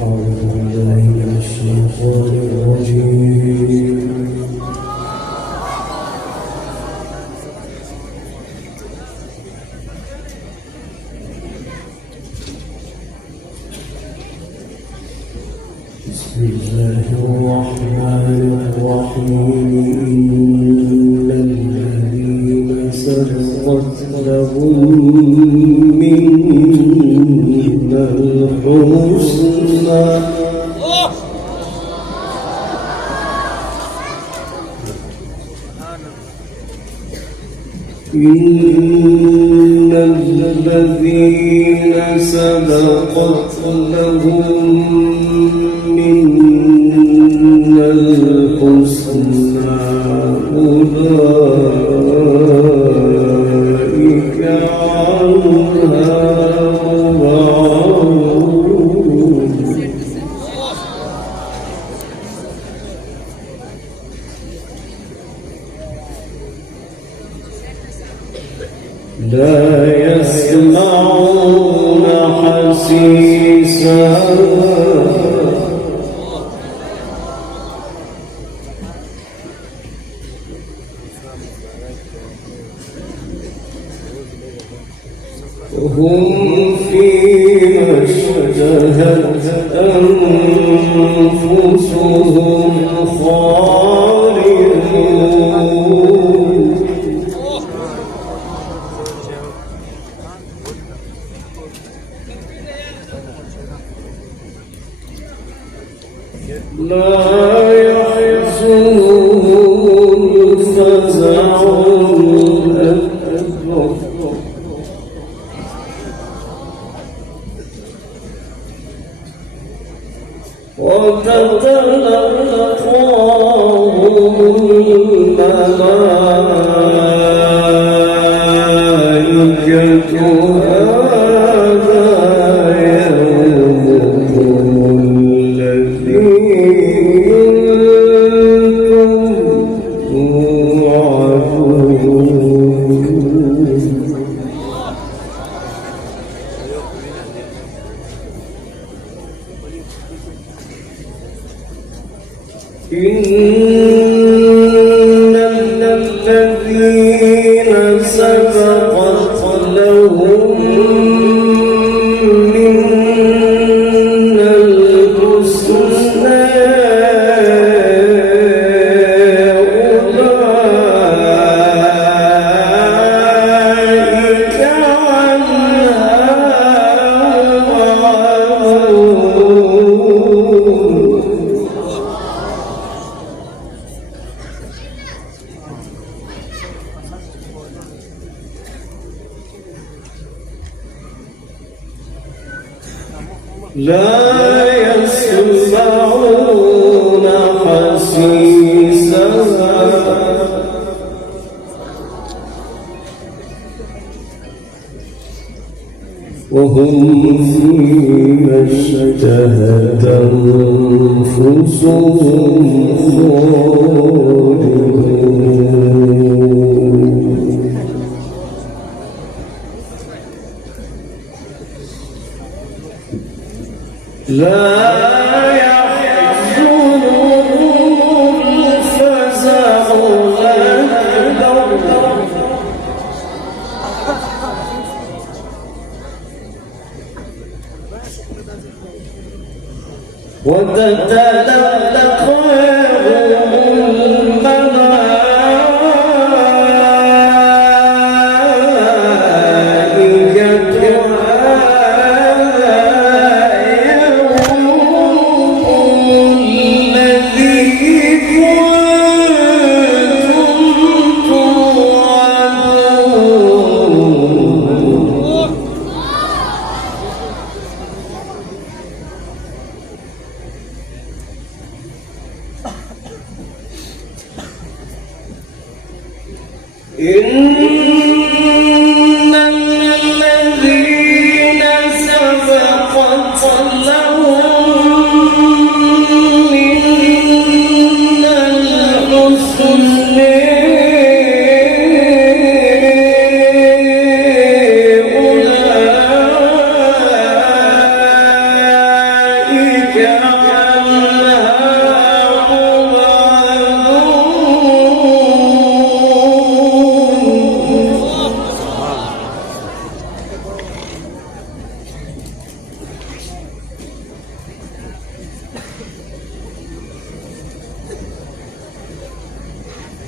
أعوذ بالله من الشيطان الرجيم. بسم الله الرحمن الرحيم. إن الذين سبقت لهم منا الحسنى إن الذين سبقت لهم منا الحسنى أولئك عنها مبعدون. لا يسمعون حسيسها وهم فيما اشتهت أنفسهم خالدون. لا يحزنهم الفزع الأكبر وتتلقاهم الملائكة هذا يومكم الذي كنتم توعدون. إن الذين سبقت لهم منا الحسنى أولئك عنها مبعدون. لا يسمعون حسيسها وهم فيما اشتهت أنفسهم خالدون. لا يحزنهم الفزع الأكبر وتتلقاهم إن الذين سبقت لهم منا الحسنى أولئك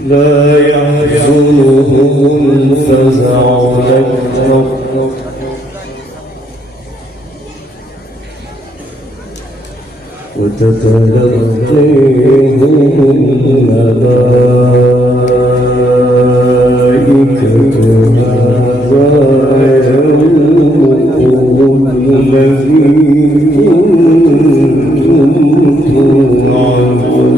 لا يحزنهم الفزع الأكبر وتتلقيهم الملائكة هذا يومكم الذي كنتم توعدون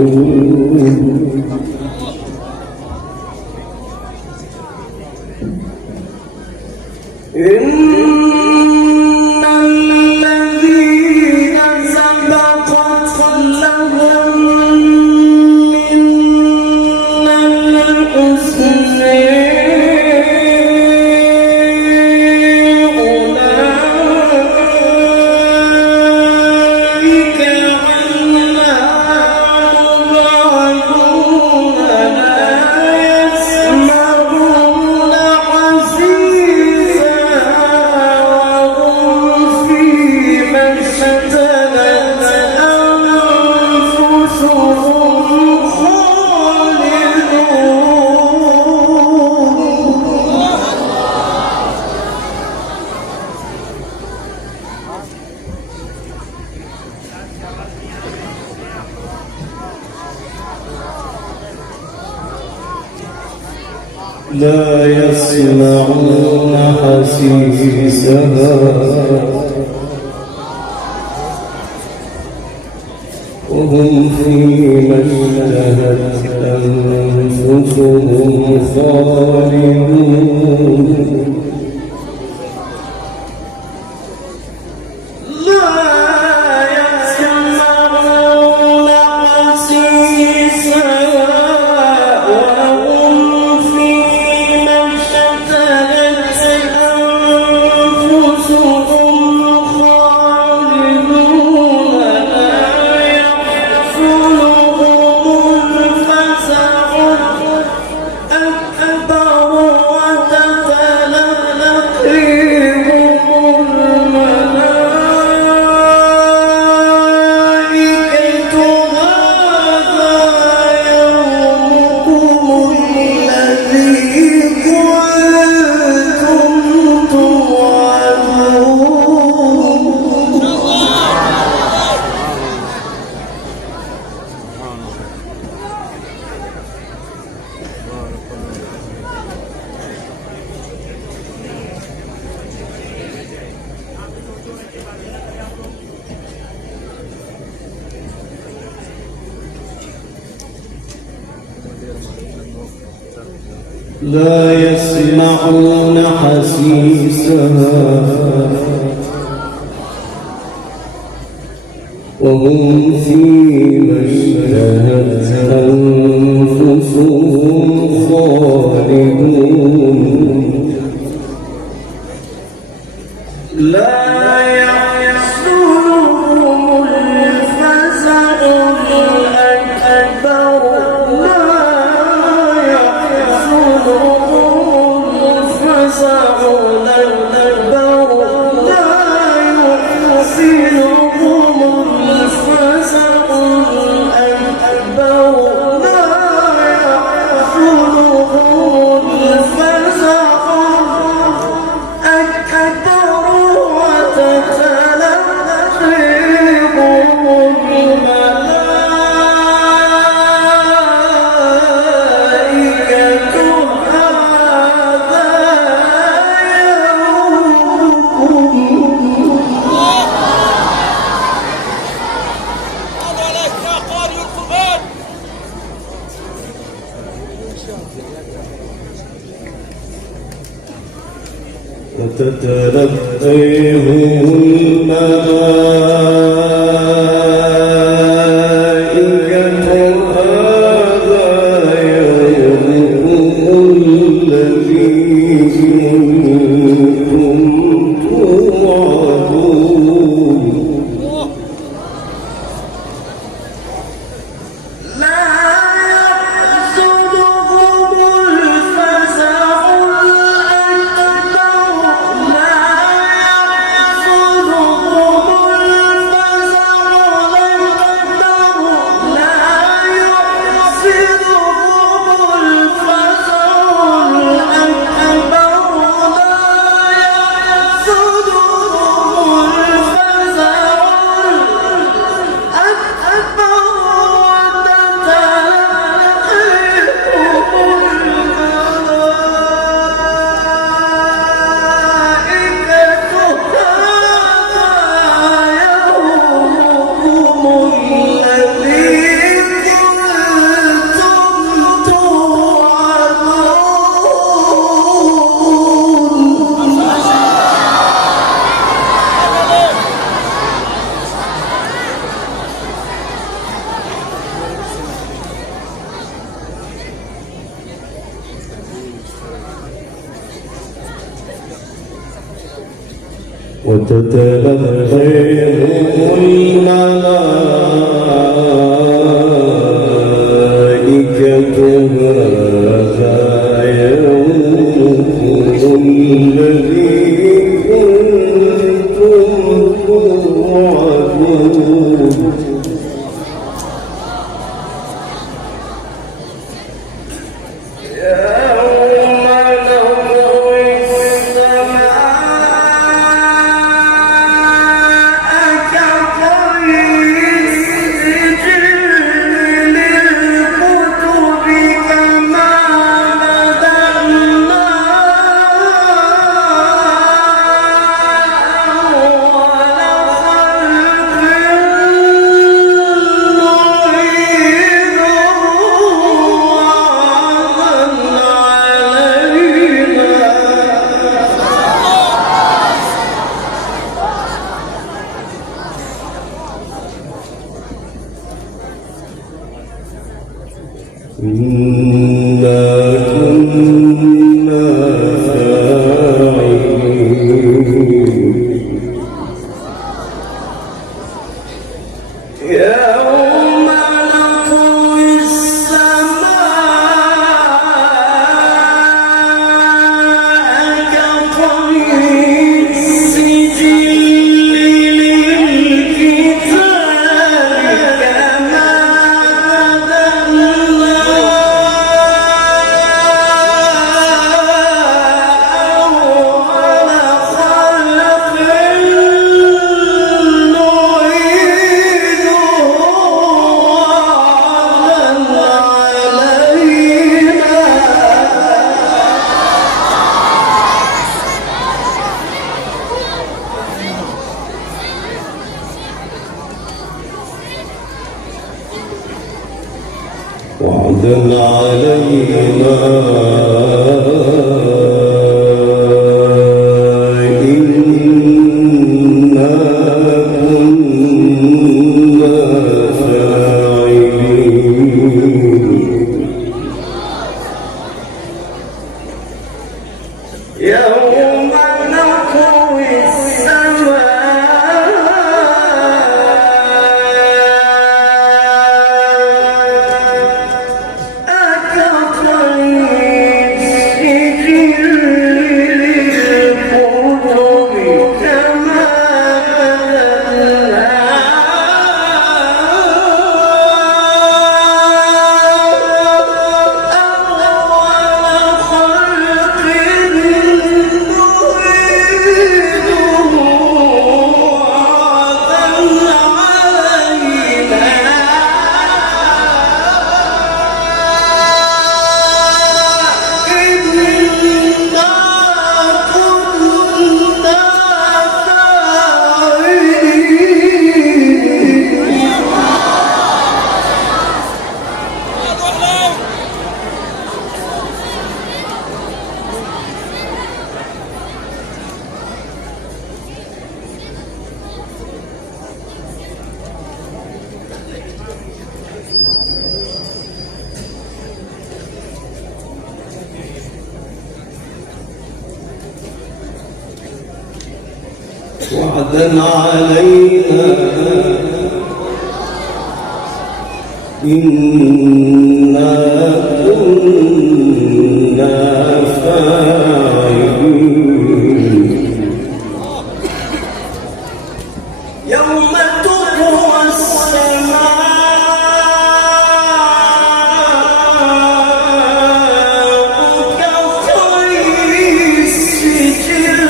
إن الذين سبقت لهم منا الحسنى أولئك عنها مبعدون لا يسمعون حسيسها وهم فيما اشتهت أنفسهم خالدون لا يسمعون حسيسها وهم فيما اشتهت أنفسهم خالدون لا يسمعون حسيسها وهم فيما اشتهت أنفسهم خالدون لا يحزنهم الفزع الأكبر وتتلقيهم الملائكة هذا يومكم الذي كنتم توعدون لا يسمعون حسيسها وهم فيما اشتهت أنفسهم خالدون لا يحزنهم الفزع الأكبر لا يحزنهم الفزع الأكبر لا يحزنهم الفزع الأكبر لا يحزنهم الفزع الأكبر وتتلقيهم الملائكة هذا يومكم هذا عليك يا قارئ القرآن. وتتلقيهم الملائكة هذا يومكم الذي كنتم توعدون لا يحزنهم الفزع الأكبر لا يحزنهم وتتلقى الملائكة هذا يومكم الذي كنتم توعدون إنا كنا فاعلين يوم نطوي السماء كطي السجل للكتاب كما وعدا علينا إنا كنا فاعلين يوم نطوي وعدا علينا إنا كنا فاعلين يوم تطوى السماء كطي السجل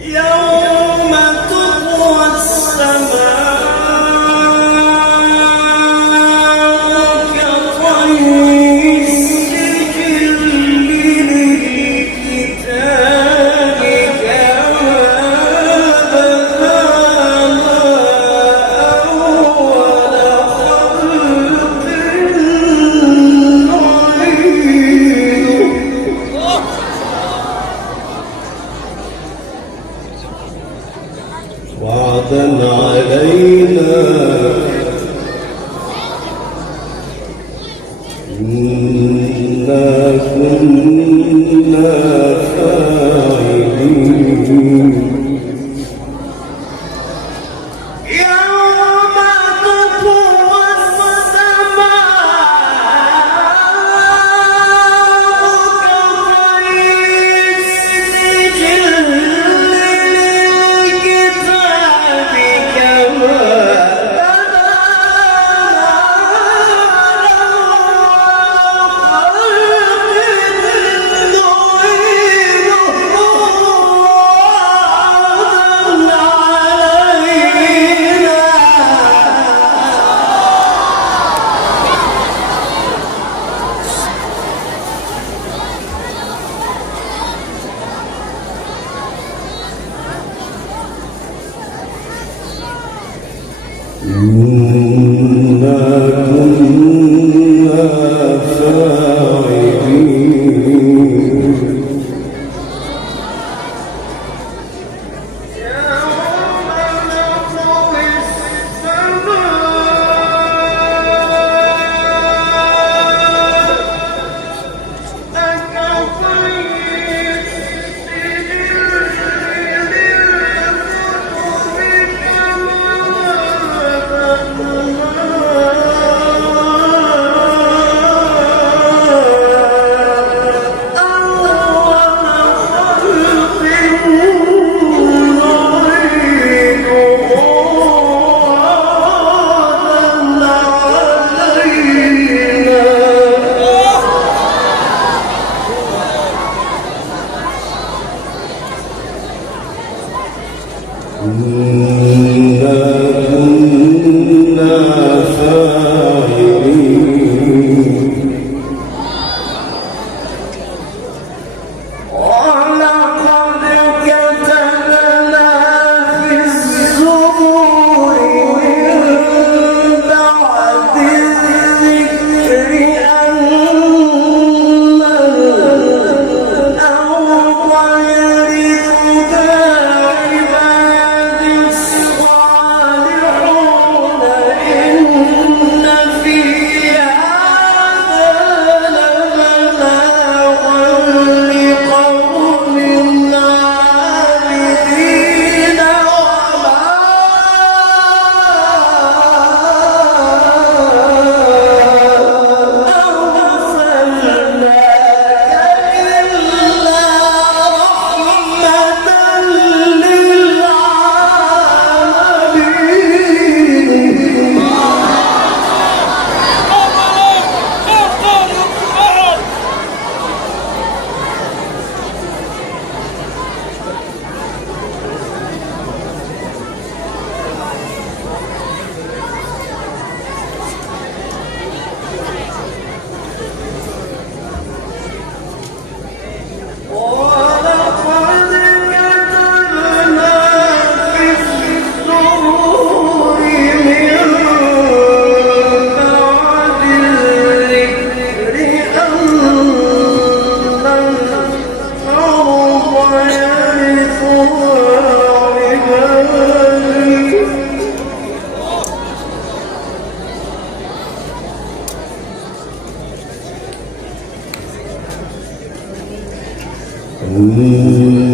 يوم تطوى السماء كطي السجل للكتاب كما بدأنا أول خلق نعيده علينا إنا كنا فاعلين يوم تطوى السماء كطي السجل إنا كنا فاعلين يوم نطوي السماء كطي إنا كنا فاعلين ولقد كتبنا في الزبور من بعد الذكر أن الأرض يرثها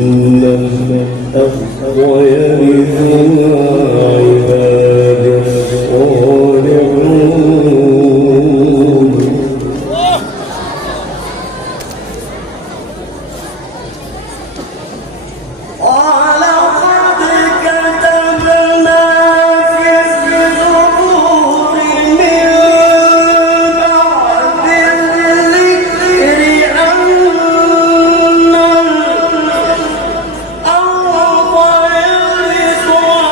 إن الأرض يرثها عبادي الصالحون ولقد كتبنا في الزبور من بعد الذكر أن الأرض يرثها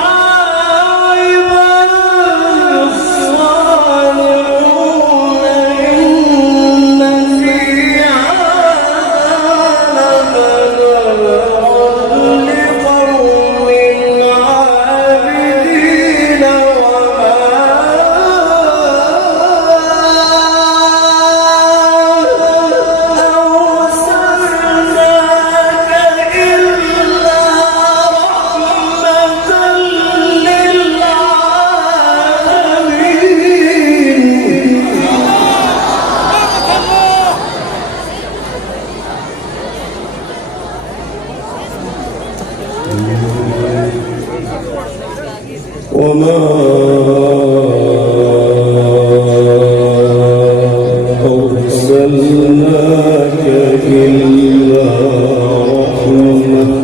وما أرسلناك إلا رحمة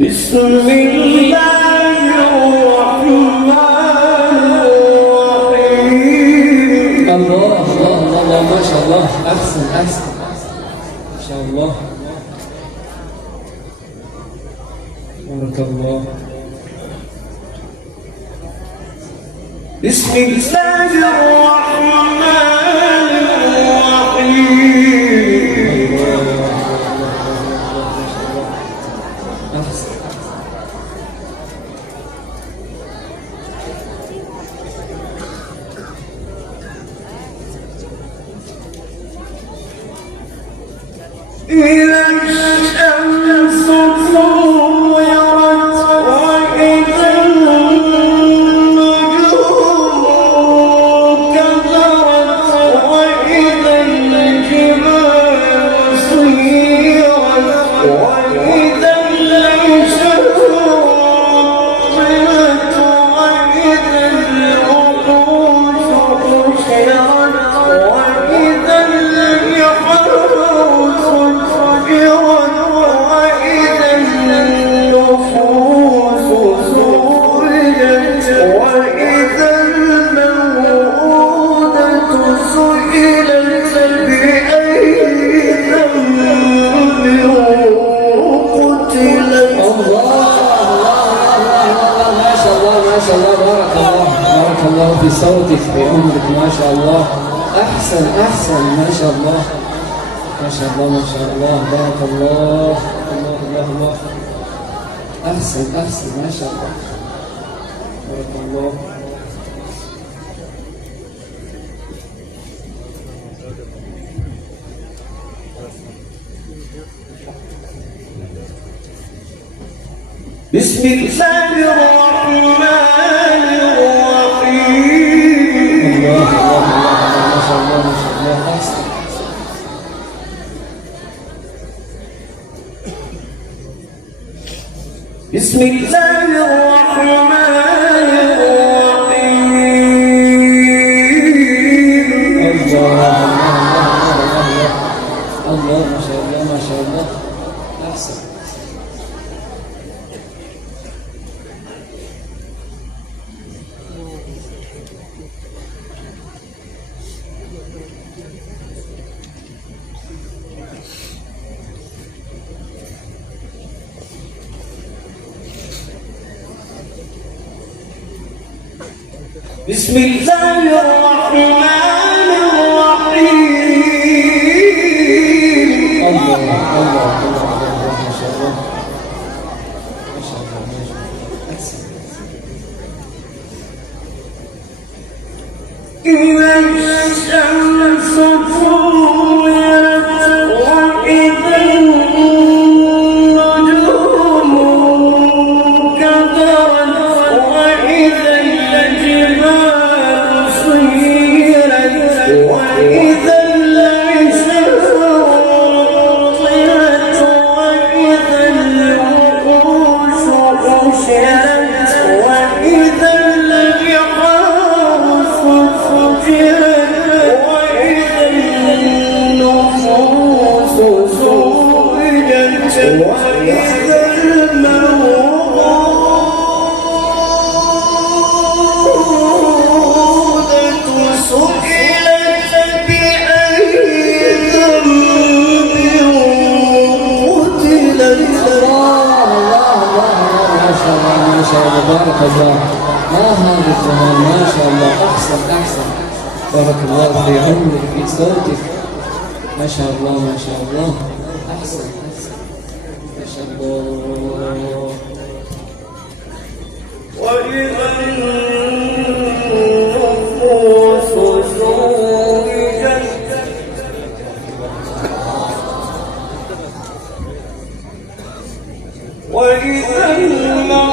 بسم الله الرحمن الرحيم. الله الله الله ما شاء الله أحسن أحسن ما شاء الله بارك الله. بسم الله الرحمن الرحيم. أحسن إذا الشمس كورت وإذا النجوم كدرت وإذا الجبال سيرت وإذا العشار عطلت وإذا الوحوش حشرت وإذا البحار سجرت وإذا النفوس زوجت وإذا الموءودة سئلت بأي ذنب قتلت. ما شاء الله ما شاء الله بارك الله بارك الله في صوتك في عمرك ما شاء الله أحسن أحسن ما شاء الله ما شاء الله ما شاء الله بارك الله الله الله الله أحسن أحسن ما شاء الله بارك الله. بسم الله الرحمن الرحيم. الله الله الله ما شاء الله ما شاء الله أحسن. بسم الله الرحمن الرحيم. الله الله ما شاء الله ما شاء الله أحسن. بسم الله الرحمن الرحيم. الله الله الله ما شاء الله ما شاء الله ما شاء الله أحسن. إذا الشمس كورت وإذا النجوم كدرت وإذا الجبال سيرت وإذا العشار عطلت وإذا الوحوش حشرت وإذا البحار سجرت وإذا النفوس زوجت وإذا الموءودة سئلت بأي ذنب قتلت. ما شاء الله ما شاء الله بارك الله. ما هذا الجمال ما شاء الله أحسن أحسن بارك الله في عمرك في صوتك. ما شاء الله ما شاء الله. أحسن أحسن ما شاء الله. وإذا النفوس زوجت وإذا الموءودة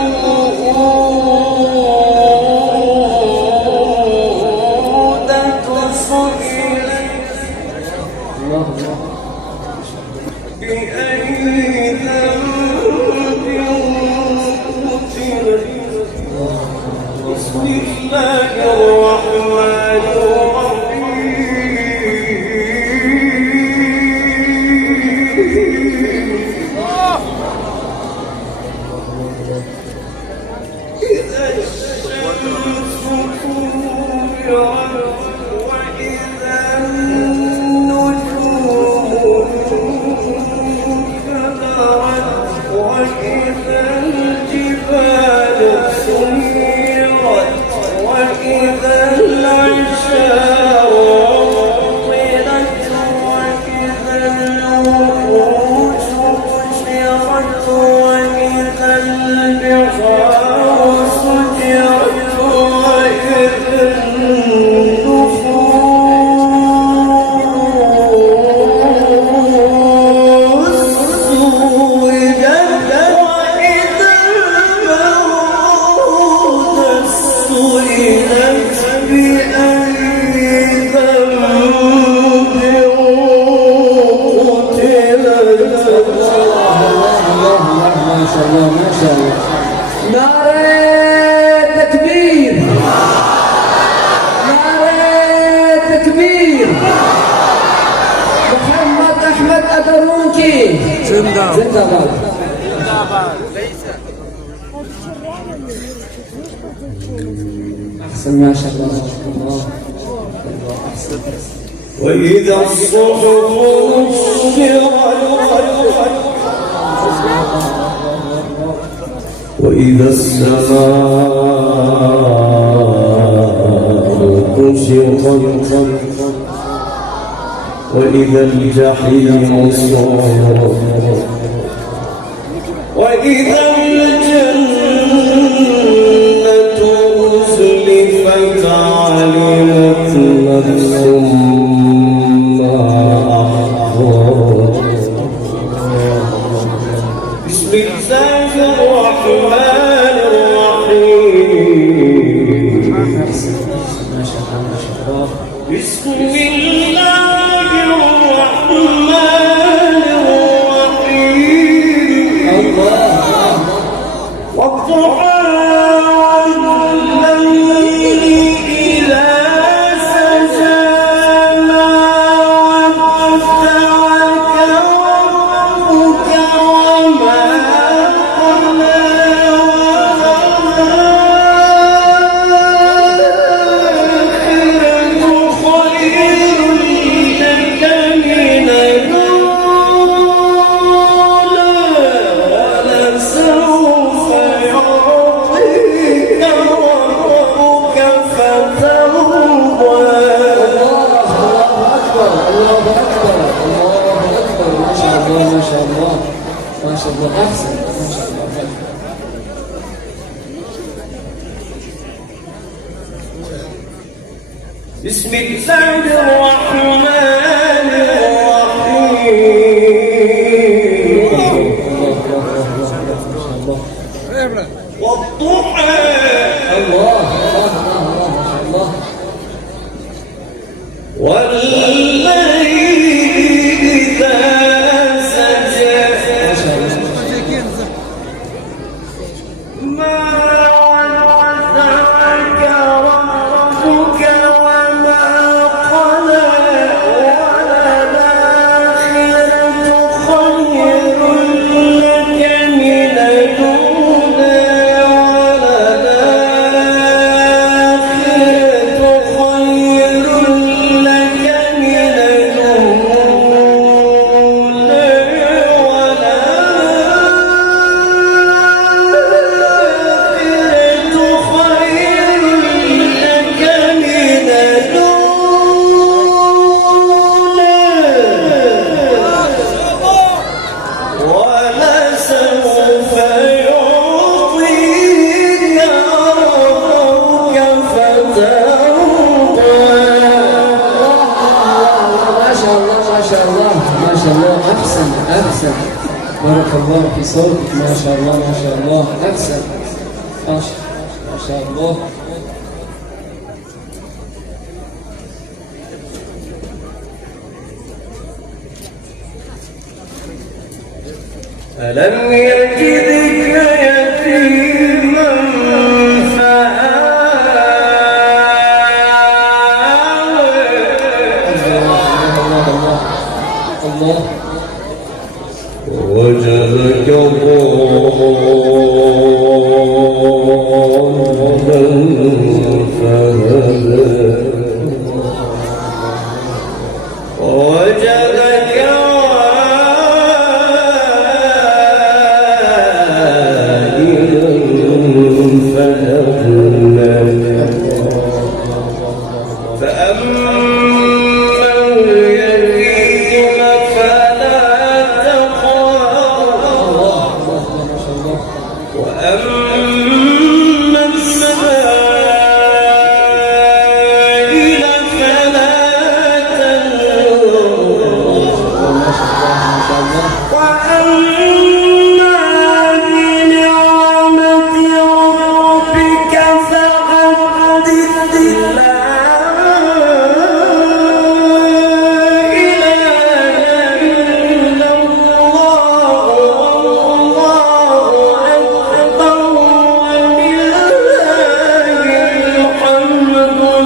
سئلت الله الله. بأي ذنب قتلت بسم الله الرحمن الرحيم إذا الشمس كورت وإذا النجوم كدرت وإذا الجبال سيرت وإذا العشار عطلت وإذا الوحوش حشرت وإذا البحار سجرت وإذا النفوس زوجت وإذا الموءودة سئلت بأي ذنب قتلت الله ما شاء الله ما شاء الله. نعرة تكبير نعرة تكبير. محمد أحمد أدرونكي زندة باد. أحسن ما شاء الله الله أحسن. وإذا الصحف نشرت وإذا السماء كشطت وإذا الجحيم صارت وإذا الجنة أزلفت علمت نفس ما أحضرت بسم الله الرحمن الرحيم ما شاء الله ما شاء الله. بسم الله الرحمن الرحيم الله والضحى والليل إذا سجى ما ودعك ربك وما قلى والآخرة خير لك من الأولى ولسوف يعطيك ربك فترضى الله أكبر الله أكبر الله أكبر. ما شاء الله ما شاء الله ما شاء الله. أحسن ما شاء الله. بسم الله الرحمن الرحيم والضحى الله الله ما شاء الله. والليل إذا سجى ما ودعك ربك وما قلى في صوتك ما شاء الله ما شاء الله أحسن ما شاء الله. ألم يجدك يتيما الله وجدك ضالا فهدى وجدك عائلا فأغنى فأما اليتيم فلا تقهر وأما السائل فلا تنهر وأما بنعمة ربك فحدث لا إله إلا الله والله أكبر ولله الحمد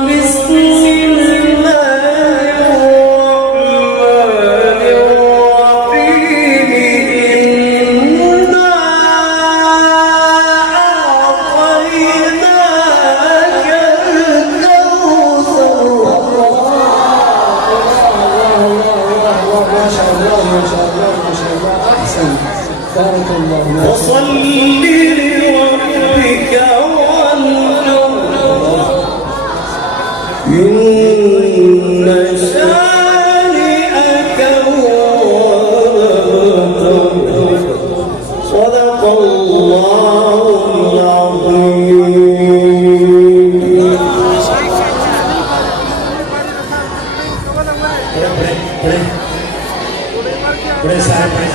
بسم الله الرحمن الرحيم إنا أعطيناك الكوثر ما شاء الله ما شاء الله ما شاء الله أحسن بارك الله فصل لربك وانحر إن شانئك هو الأبتر صدق الله العظيم. Boleh, sahabat.